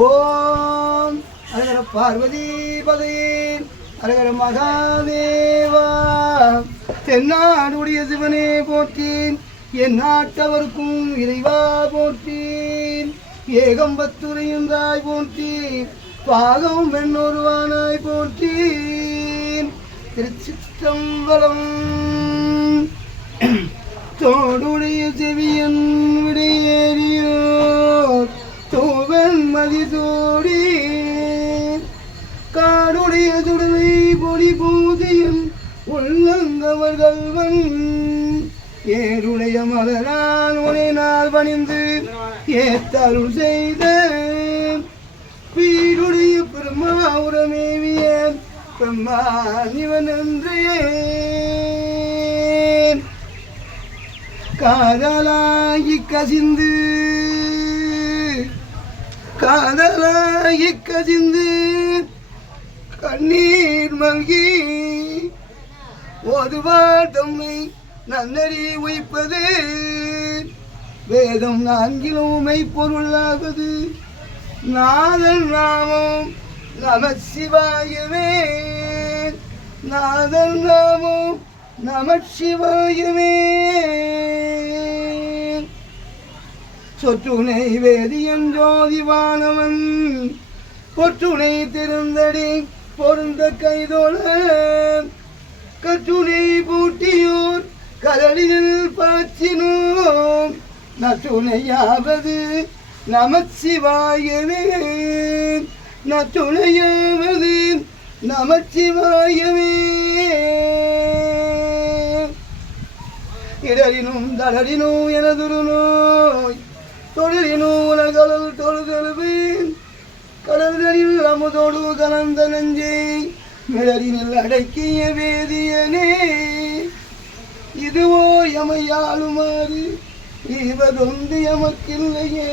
ஓம் அரகர பார்வதி பதையே அரகர மகாதேவா. தென்னாடுடைய சிவனே போற்றேன், என் நாட்டவருக்கும் இறைவா போற்றேன். ஏகம்பத்துரையுந்தாய் போற்றேன், பாகம் பெண்ணொருவானாய் போற்றேன். திருச்சிற்றம்பலம். தோடுடைய செவியன் விடையேறியோர் தோவன் மதிதோடி காடுடைய சுடலை பொடி பூதியன் உள்ளங்கவர்கள்வன் ஏருடைய மலரால் உனை நாள் பணிந்து ஏத்தருள் செய்த வீடுடைய பெருமாவுரமேவிய பிரம்மானிவன் என்றே காதலாகி கசிந்து கண்ணீர் மல்கி ஒருவார் தம்மை நன்னறி உய்ப்பது வேதம் நான்கிலுமை பொருளாவது நாதன் நாமம் நம சிவாயவே. நாதன் நாமம் நம சிவாயவே. சொற்றுனை வேதியன் ஜோதிவானவன் பொற்றுனை திருந்தடி பொருந்த கைதோழ கற்றுனை பூட்டியோர் கடலில் பாய்ச்சினோம் நற்றுணையாவது நம சிவாயவே. நற்றுணையாவது நம சிவாயவே. இடரினும் தளரினும் எனதுரு நோய் தொடரினும் உலகளல் தொழுதழுவேன் கடல்களில் அமுதோடு கலந்த நஞ்சை மிளரினில் அடக்கிய வேதியனே. இதுவோ எமையாளுமாறு ஈவதொன்று எமக்கில்லையே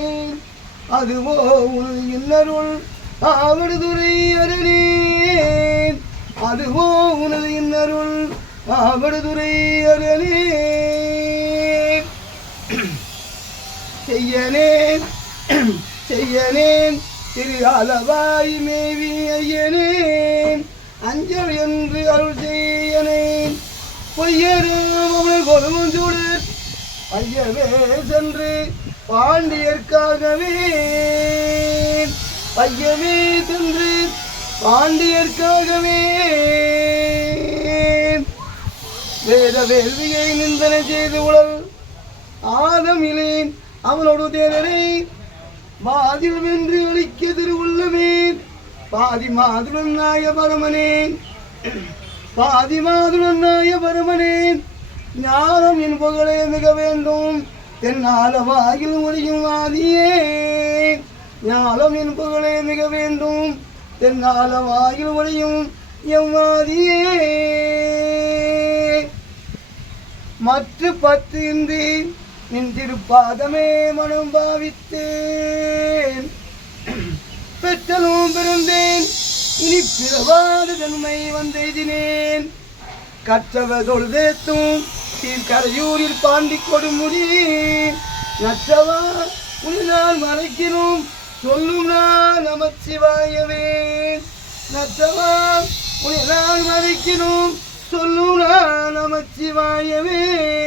அதுவோ உனது இன்னருள் ஆவடுதுறை அரணே. அதுவோ உனது இன்னருள் ஆவடுதுறை அரணே. செய்யனேன் திரு அளவாய் மேவி ஐயனேன் அஞ்சல் என்று அருள் செய்யனேன். பொய்யரும் கொடுமுஞ்சுடர் ஐயவே சென்று பாண்டியர்க்காகவே ஐயவே சென்று பாண்டியர்க்காகவே வேத வேள்வியை நிந்தனை செய்து உடல் ஆதமிலேன் அவனோடு தேனரை வாதில் வென்று அளிக்க திருவுள்ளமேன் பாதி மாதுடன் நாய பரமனேன் பாதி மாதுடன் நாய பரமனேன். ஞானம் என் புகழே மிக வேண்டும் தென்னால வாயில் ஒளியும் வாதியே. ஞானம் என் புகழே மிக வேண்டும் தென்னால வாயில் ஒளியும் எவ்வாதியே. மற்ற பற்று இன்றி நின் திருப்பாதமே மனம் பாவித்தேன். பெற்றலும் பிறந்தேன் இனி பிறவாத தன்மை வந்தெய்தினேன். கற்றவ தொழுதேத்தும் கரையூரில் பாண்டி கொடுமுடி நற்றவா உனி நான் மறைக்கணும் சொல்லும் நான் நமச்சிவாயவே. நற்றவா உனி நான் மறைக்கணும் சொல்லும் நான் நமச்சிவாயவே.